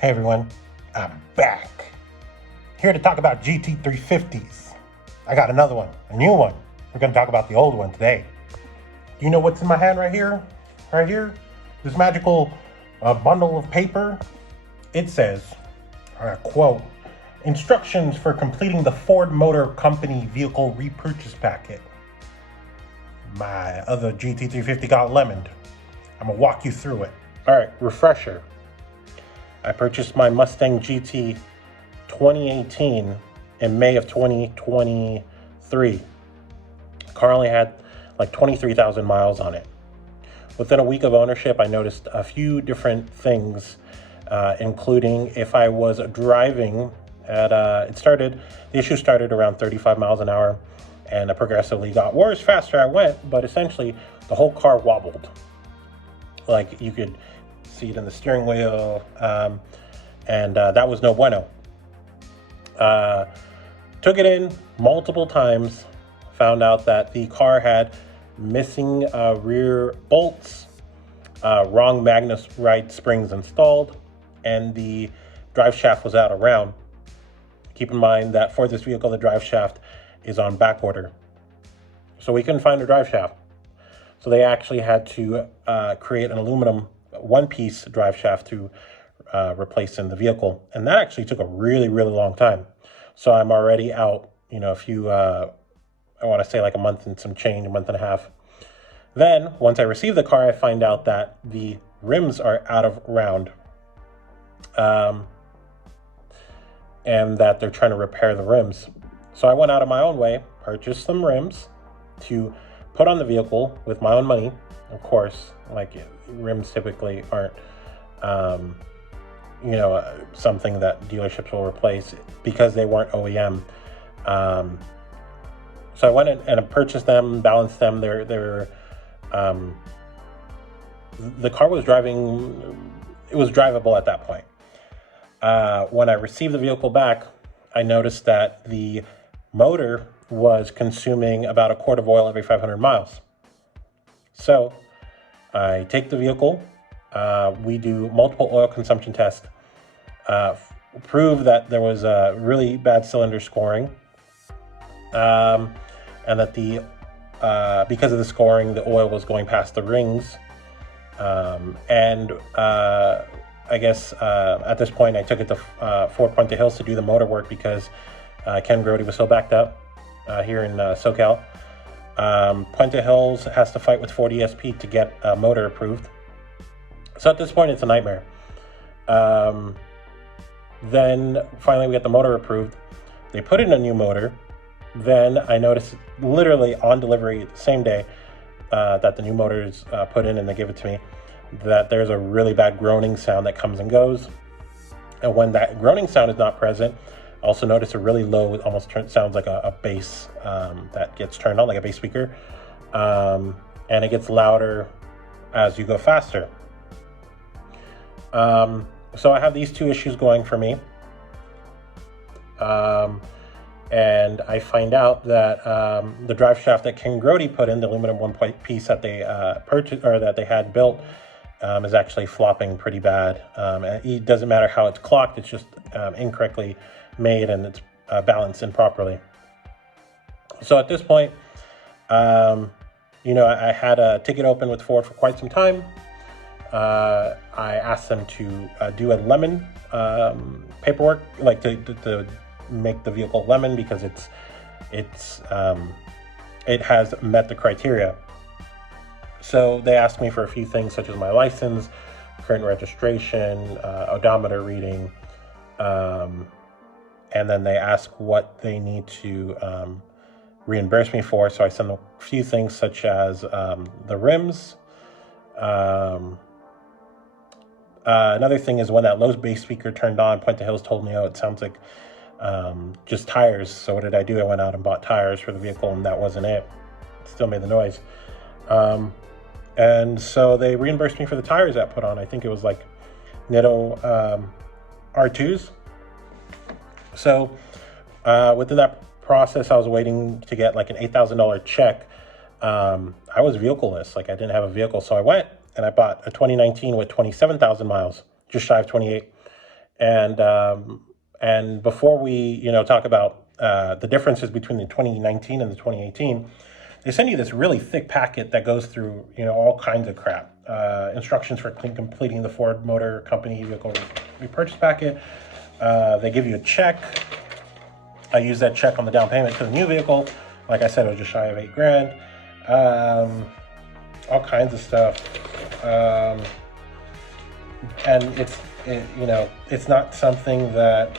Hey everyone, I'm back. Here to talk about GT350s. I got another one, a new one. We're going to talk about the old one today. Do you know what's in my hand right here? Right here? This magical bundle of paper. It says, quote, instructions for completing the Ford Motor Company vehicle repurchase packet. My other GT350 got lemoned. I'm going to walk you through it. All right, refresher. I purchased my Mustang GT 2018 in May of 2023. The car only had like 23,000 miles on it. Within a week of ownership, I noticed a few different things, including if I was driving at, the issue started around 35 miles an hour, and it progressively got worse faster I went, but essentially the whole car wobbled. Like you could see it in the steering wheel, and that was no bueno. Took it in multiple times, found out that the car had missing rear bolts, wrong magnet right springs installed, and the drive shaft was out of round. Keep in mind that for this vehicle, the drive shaft is on back order. So we couldn't find a drive shaft. So they actually had to create an aluminum one-piece drive shaft to replace in the vehicle. And that actually took a really, really long time. So I'm already out, a few, I want to say like a month and some change, a month and a half. Then once I receive the car, I find out that the rims are out of round. And that they're trying to repair the rims. So I went out of my own way, purchased some rims to put on the vehicle with my own money. Of course, like rims typically aren't, something that dealerships will replace because they weren't OEM. So I went in and I purchased them, balanced them. The car was it was drivable at that point. When I received the vehicle back, I noticed that the motor was consuming about a quart of oil every 500 miles. So I take the vehicle, we do multiple oil consumption tests, prove that there was a really bad cylinder scoring, and that because of the scoring, the oil was going past the rings, I guess at this point I took it to Ford Puente Hills to do the motor work because Ken Grody was so backed up here in SoCal. Puente Hills has to fight with Ford ESP to get a motor approved. So at this point it's a nightmare. Then finally we get the motor approved. They put in a new motor. Then I noticed literally on delivery the same day that the new motor is put in and they give it to me, that there's a really bad groaning sound that comes and goes. And when that groaning sound is not present, I also notice a really low, almost sounds like a bass that gets turned on, like a bass speaker. And it gets louder as you go faster. So I have these two issues going for me. And I find out that the drive shaft that Ken Grody put in, the aluminum one-point piece that they purchased or that they had built, is actually flopping pretty bad. It doesn't matter how it's clocked; it's just incorrectly made and it's balanced improperly. So at this point, I had a ticket open with Ford for quite some time. I asked them to do a lemon paperwork, like to make the vehicle lemon because it has met the criteria. So they asked me for a few things such as my license, current registration, odometer reading, and then they ask what they need to reimburse me for. So I sent a few things such as the rims. Another thing is when that low bass speaker turned on, Puente Hills told me, it sounds like just tires. So what did I do? I went out and bought tires for the vehicle, and that wasn't it. It still made the noise. And so they reimbursed me for the tires that put on. I think it was like Nitto R2s. So within that process, I was waiting to get like an $8,000 check. I was vehicleless, like I didn't have a vehicle. So I went and I bought a 2019 with 27,000 miles, just shy of 28. And before we, talk about the differences between the 2019 and the 2018, they send you this really thick packet that goes through, all kinds of crap. Instructions for completing the Ford Motor Company vehicle repurchase packet. They give you a check. I used that check on the down payment for the new vehicle. Like I said, it was just shy of $8,000. All kinds of stuff. And it's not something that,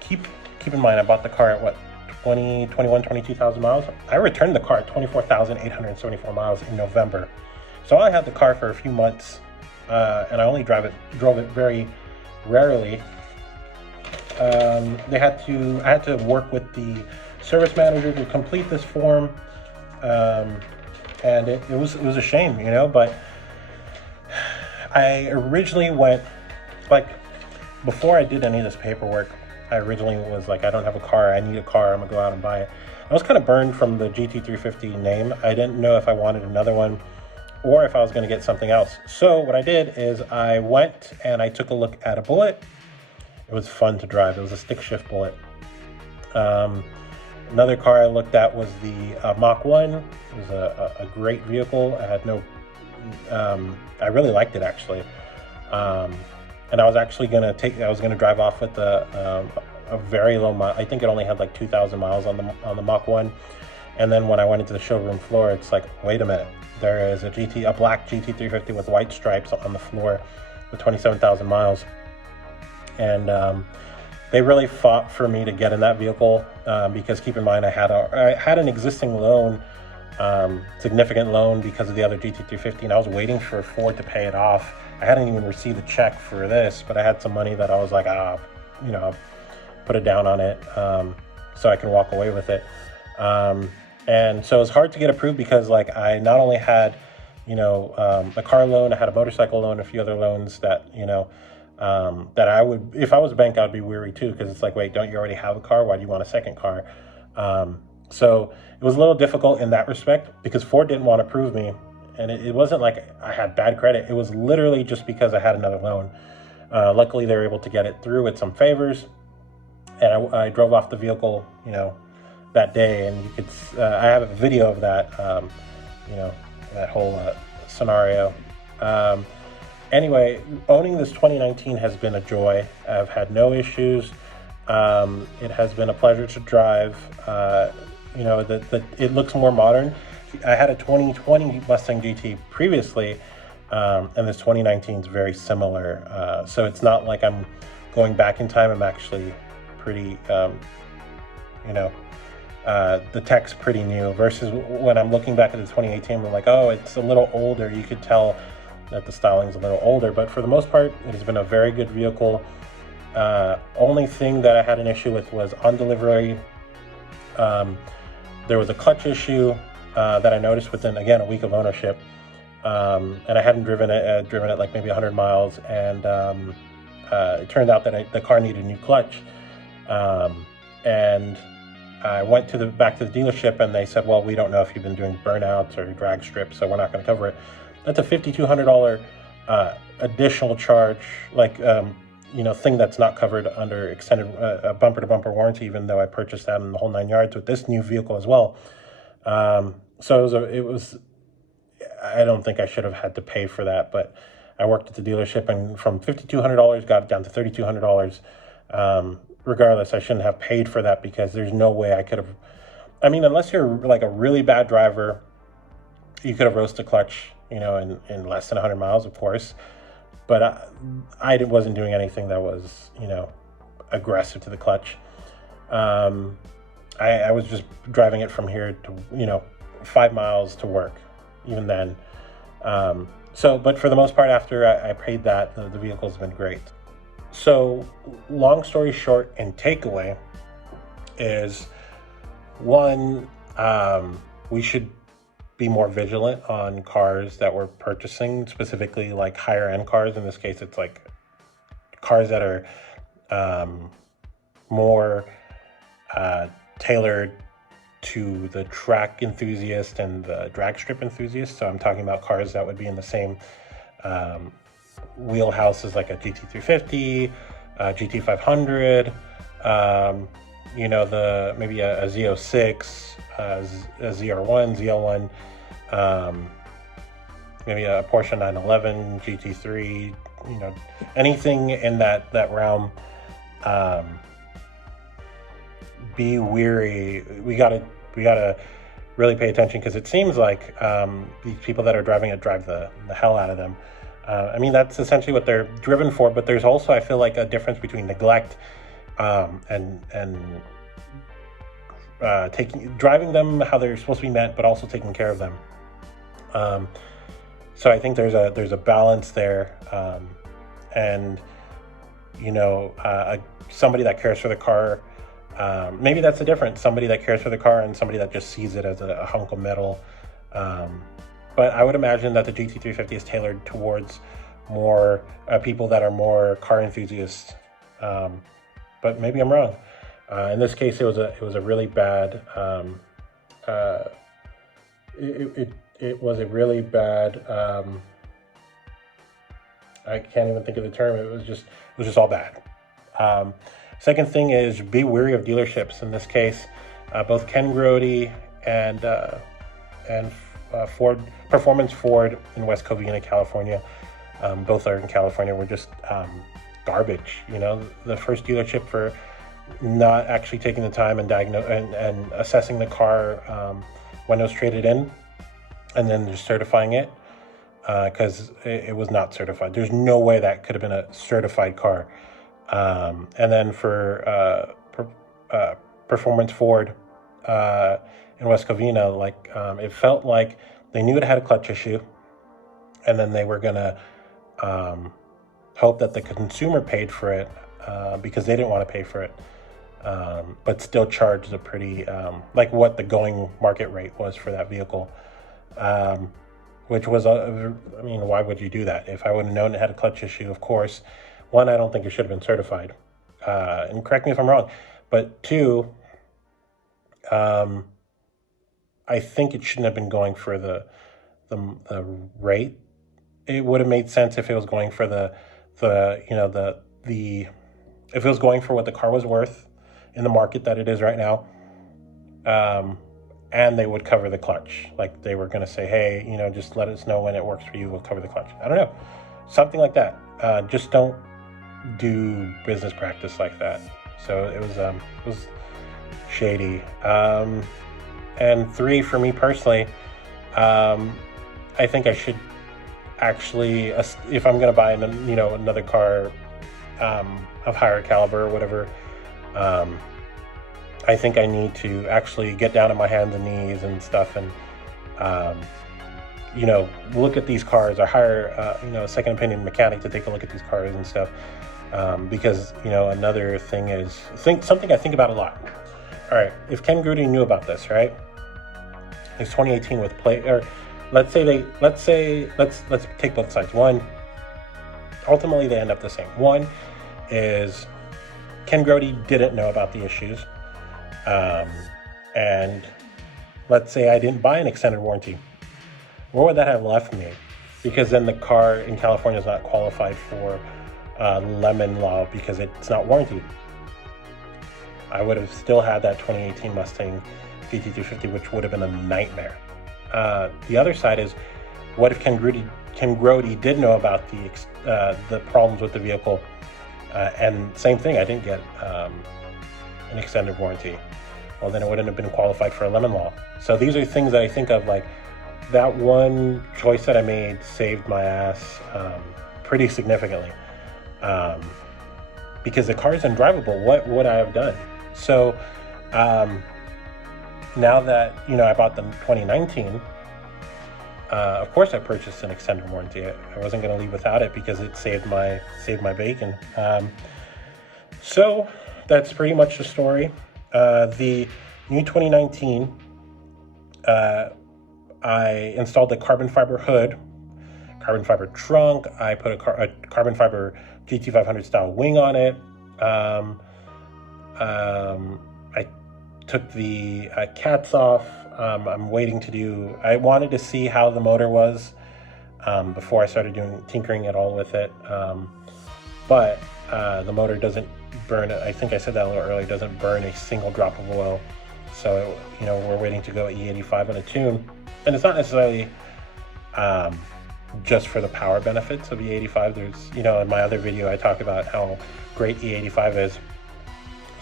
keep in mind, I bought the car at what, 22,000 miles. I returned the car at 24,874 miles in November. So I had the car for a few months, and I only drove it very rarely. I had to work with the service manager to complete this form, and it was a shame, but I originally went, before I did any of this paperwork, I originally was like, I don't have a car, I need a car, I'm gonna go out and buy it. I was kind of burned from the GT350 name. I didn't know if I wanted another one or if I was gonna get something else. So what I did is I went and I took a look at a Bullet. It was fun to drive. It was a stick shift Bullet. Another car I looked at was the Mach 1. It was a great vehicle. I really liked it, actually. And I was actually gonna drive off with a very low mile. I think it only had like 2,000 miles on the Mach 1. And then when I went into the showroom floor, it's like, wait a minute, there is a black GT350 with white stripes on the floor with 27,000 miles. And they really fought for me to get in that vehicle, because keep in mind, I had an existing loan, significant loan, because of the other GT350, and I was waiting for Ford to pay it off. I hadn't even received a check for this, but I had some money that I was like, put it down on it, so I can walk away with it. And so it was hard to get approved because, like, I not only had, a car loan, I had a motorcycle loan, a few other loans that, that I would, if I was a bank, I'd be weary too, because it's like, wait, don't you already have a car? Why do you want a second car? So it was a little difficult in that respect because Ford didn't want to approve me. And it wasn't like I had bad credit. It was literally just because I had another loan. Luckily, they were able to get it through with some favors. And I drove off the vehicle, that day. And you could, I have a video of that, that whole scenario. Anyway, owning this 2019 has been a joy. I've had no issues. It has been a pleasure to drive. It looks more modern. I had a 2020 Mustang GT previously, and this 2019 is very similar. So it's not like I'm going back in time. I'm actually pretty, the tech's pretty new versus when I'm looking back at the 2018, I'm like, oh, it's a little older. You could tell that the styling's a little older, but for the most part, it has been a very good vehicle. Only thing that I had an issue with was on delivery. There was a clutch issue that I noticed within, again, a week of ownership. And I hadn't driven it like maybe 100 miles. And it turned out that the car needed a new clutch. And I went back to the dealership and they said, well, we don't know if you've been doing burnouts or drag strips, so we're not going to cover it. That's a $5,200 additional charge, thing that's not covered under extended bumper-to-bumper warranty, even though I purchased that in the whole 9 yards with this new vehicle as well. So it was, I don't think I should have had to pay for that, but I worked at the dealership and from $5,200 got it down to $3,200. Regardless, I shouldn't have paid for that because there's no way I could have, unless you're like a really bad driver, you could have roasted clutch, in less than 100 miles, of course. But I wasn't doing anything that was, aggressive to the clutch. I was just driving it from here to, 5 miles to work, even then. But for the most part, after I paid that, the vehicle's been great. So long story short and takeaway is, one, we should be more vigilant on cars that we're purchasing, specifically like higher end cars. In this case, it's like cars that are more tailored to the track enthusiast and the drag strip enthusiast. So I'm talking about cars that would be in the same wheelhouse is like a GT350, GT500, you know, maybe a Z06, a ZR1, ZL1, maybe a Porsche 911, GT3, you know, anything in that realm. Be weary. We gotta really pay attention, because it seems like these people that are driving it drive the hell out of them. I mean, that's essentially what they're driven for, but there's also, I feel like, a difference between neglect and driving them how they're supposed to be meant, but also taking care of them. So I think there's a balance there, and you know, somebody that cares for the car, maybe that's the difference. Somebody that cares for the car and somebody that just sees it as a hunk of metal. But I would imagine that the GT350 is tailored towards more people that are more car enthusiasts. But maybe I'm wrong. In this case, it was a really bad. It was a really bad. I can't even think of the term. It was just all bad. Second thing is, be wary of dealerships. In this case, both Ken Grody and Performance Ford in West Covina, California, both are in California, were just garbage. You know, the first dealership for not actually taking the time and and assessing the car when it was traded in, and then just certifying it, because it was not certified. There's no way that could have been a certified car. And then for Performance Ford in West Covina, like it felt like they knew it had a clutch issue, and then they were gonna hope that the consumer paid for it, because they didn't want to pay for it, but still charged a pretty like what the going market rate was for that vehicle, which was I mean, why would you do that? If I would have known it had a clutch issue, of course. One, I don't think it should have been certified, and correct me if I'm wrong, but two, I think it shouldn't have been going for the rate. It would have made sense if it was going for the if it was going for what the car was worth in the market that it is right now, and they would cover the clutch. Like they were going to say, hey, you know, just let us know when it works for you, we'll cover the clutch. I don't know, something like that. Just don't do business practice like that. So it was shady. And three, for me personally, I think I should actually, if I'm going to buy another car of higher caliber or whatever, I think I need to actually get down on my hands and knees and stuff, and look at these cars, or hire a second opinion mechanic to take a look at these cars and stuff, because another thing is something I think about a lot. All right, if Ken Grody knew about this, right? It's 2018 with let's take both sides. One, ultimately they end up the same. One is Ken Grody didn't know about the issues, and let's say I didn't buy an extended warranty. What would that have left me? Because then the car in California is not qualified for lemon law because it's not warranted. I would have still had that 2018 Mustang GT350, which would have been a nightmare. The other side is, what if Ken Grody did know about the problems with the vehicle, and same thing, I didn't get an extended warranty. Well, then it wouldn't have been qualified for a lemon law. So these are things that I think of, like that one choice that I made saved my ass pretty significantly, because the car is undrivable. What would I have done? So now that I bought the 2019, of course I purchased an extended warranty. I wasn't going to leave without it because it saved my bacon. So that's pretty much the story. The new 2019, I installed the carbon fiber hood, carbon fiber trunk. I put a carbon fiber GT500 style wing on it. I took the cats off. I'm waiting to I wanted to see how the motor was before I started doing tinkering at all with it. But the motor doesn't burn, I think I said that a little earlier, doesn't burn a single drop of oil. So, you know, we're waiting to go E85 on a tune. And it's not necessarily just for the power benefits of E85. There's, you know, in my other video, I talk about how great E85 is.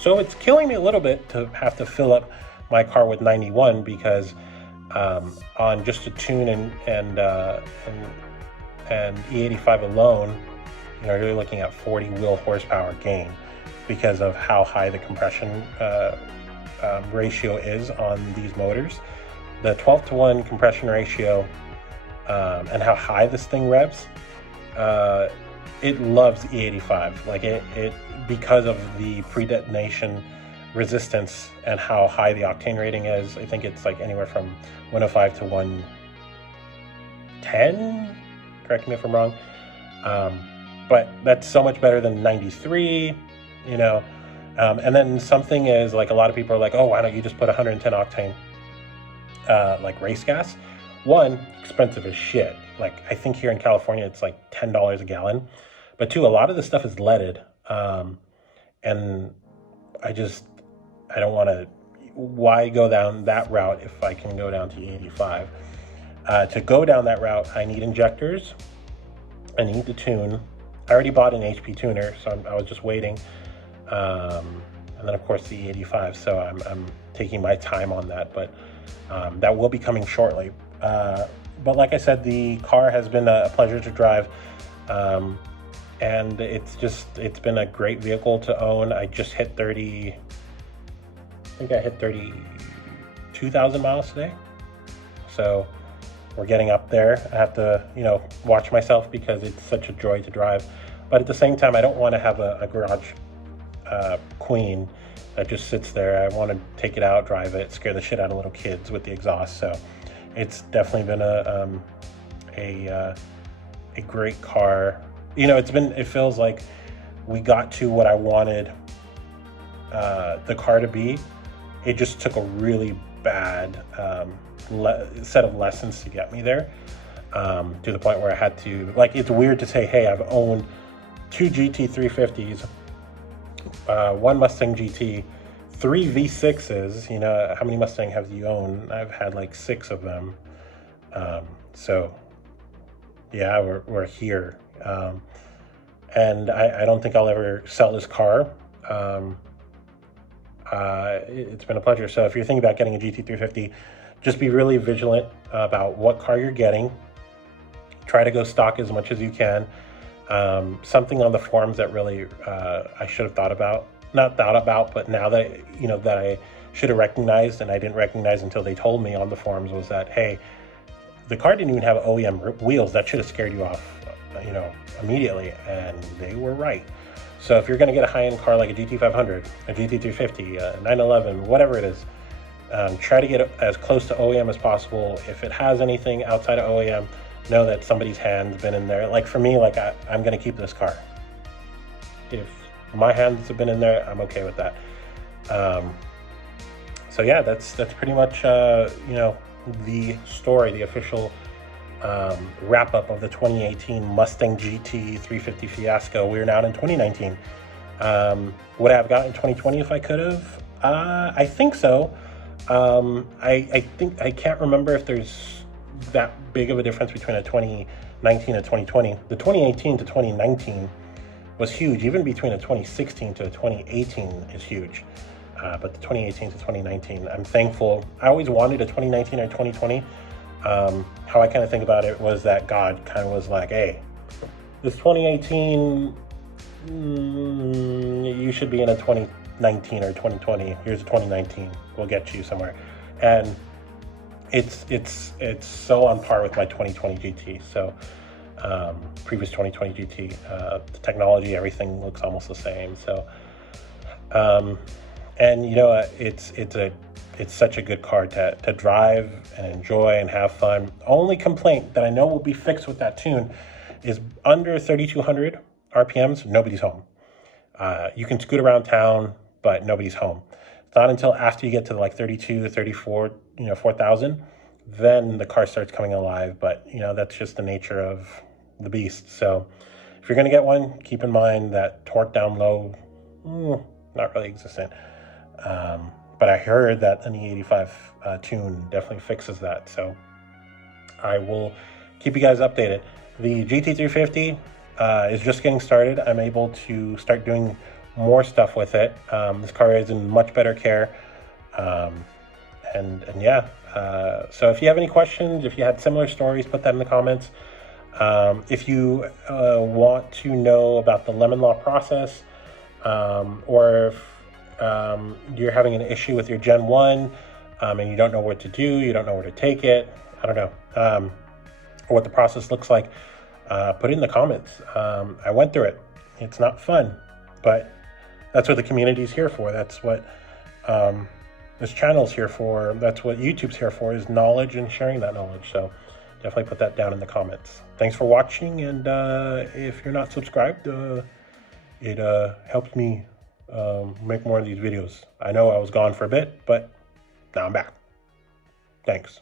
So it's killing me a little bit to have to fill up my car with 91 because on just a tune and E85 alone, you know, you're looking at 40 wheel horsepower gain because of how high the compression ratio is on these motors. The 12-to-1 compression ratio and how high this thing revs, it loves E85. Like it because of the pre-detonation resistance and how high the octane rating is. I think it's like anywhere from 105 to 110. Correct me if I'm wrong. But that's so much better than 93, you know. And then something is like a lot of people are like, oh, why don't you just put 110 octane like race gas? One, expensive as shit. Like I think here in California it's like $10 a gallon. But two, a lot of the stuff is leaded. And I don't want to, why go down that route if I can go down to 85? To go down that route, I need injectors. I need the tune. I already bought an HP tuner, so I was just waiting. And then of course the 85, so I'm taking my time on that, but that will be coming shortly. But like I said, the car has been a pleasure to drive. And it's been a great vehicle to own. I just hit 32,000 miles today. So we're getting up there. I have to, you know, watch myself because it's such a joy to drive. But at the same time, I don't want to have a garage queen that just sits there. I want to take it out, drive it, scare the shit out of little kids with the exhaust. So it's definitely been a great car. You know, it feels like we got to what I wanted the car to be. It just took a really bad set of lessons to get me there, to the point where I had to, like, it's weird to say, hey, I've owned 2 GT350s, 1 Mustang GT, 3 V6s. You know, how many Mustang have you owned? I've had like 6 of them. So yeah, we're here. And I don't think I'll ever sell this car. It's been a pleasure. So if you're thinking about getting a GT350, just be really vigilant about what car you're getting. Try to go stock as much as you can. Something on the forums that really I should have not thought about, but now that, you know, that I should have recognized and I didn't recognize until they told me on the forums, was that, hey, the car didn't even have OEM wheels. That should have scared you off, you know, immediately. And they were right. So if you're going to get a high-end car like a GT500, a GT350, a 911, whatever it is, try to get as close to OEM as possible. If it has anything outside of OEM, know that somebody's hand's been in there. Like for me, like I'm going to keep this car. If my hands have been in there, I'm okay with that. So yeah, that's pretty much, you know, the story, the official wrap up of the 2018 Mustang GT350 fiasco. We're now in 2019. Would I have gotten 2020 if I could have? I think so. I think, I can't remember if there's that big of a difference between a 2019 and 2020. The 2018 to 2019 was huge. Even between a 2016 to a 2018 is huge. But the 2018 to 2019, I'm thankful. I always wanted a 2019 or 2020. How I kind of think about it was that God kind of was like, hey, this 2018, you should be in a 2019 or 2020. Here's a 2019. We'll get you somewhere. And it's so on par with my 2020 GT. So previous 2020 GT, the technology, everything looks almost the same. So and you know, it's such a good car to drive and enjoy and have fun. Only complaint that I know will be fixed with that tune is under 3,200 RPMs, nobody's home. You can scoot around town, but nobody's home. It's not until after you get to like 32, 34, you know, 4,000, then the car starts coming alive. But, you know, that's just the nature of the beast. So if you're going to get one, keep in mind that torque down low, not really existent. But I heard that an E85 tune definitely fixes that. So I will keep you guys updated. The GT350 is just getting started. I'm able to start doing more stuff with it. This car is in much better care. And yeah, so if you have any questions, if you had similar stories, put that in the comments. If you want to know about the lemon law process, or if you're having an issue with your Gen 1 and you don't know what to do, you don't know where to take it, I don't know, or what the process looks like, put it in the comments. I went through it. It's not fun, but that's what the community is here for. That's what this channel is here for. That's what YouTube's here for, is knowledge and sharing that knowledge. So definitely put that down in the comments. Thanks for watching, and if you're not subscribed, it helps me make more of these videos. I know I was gone for a bit, but now I'm back. Thanks.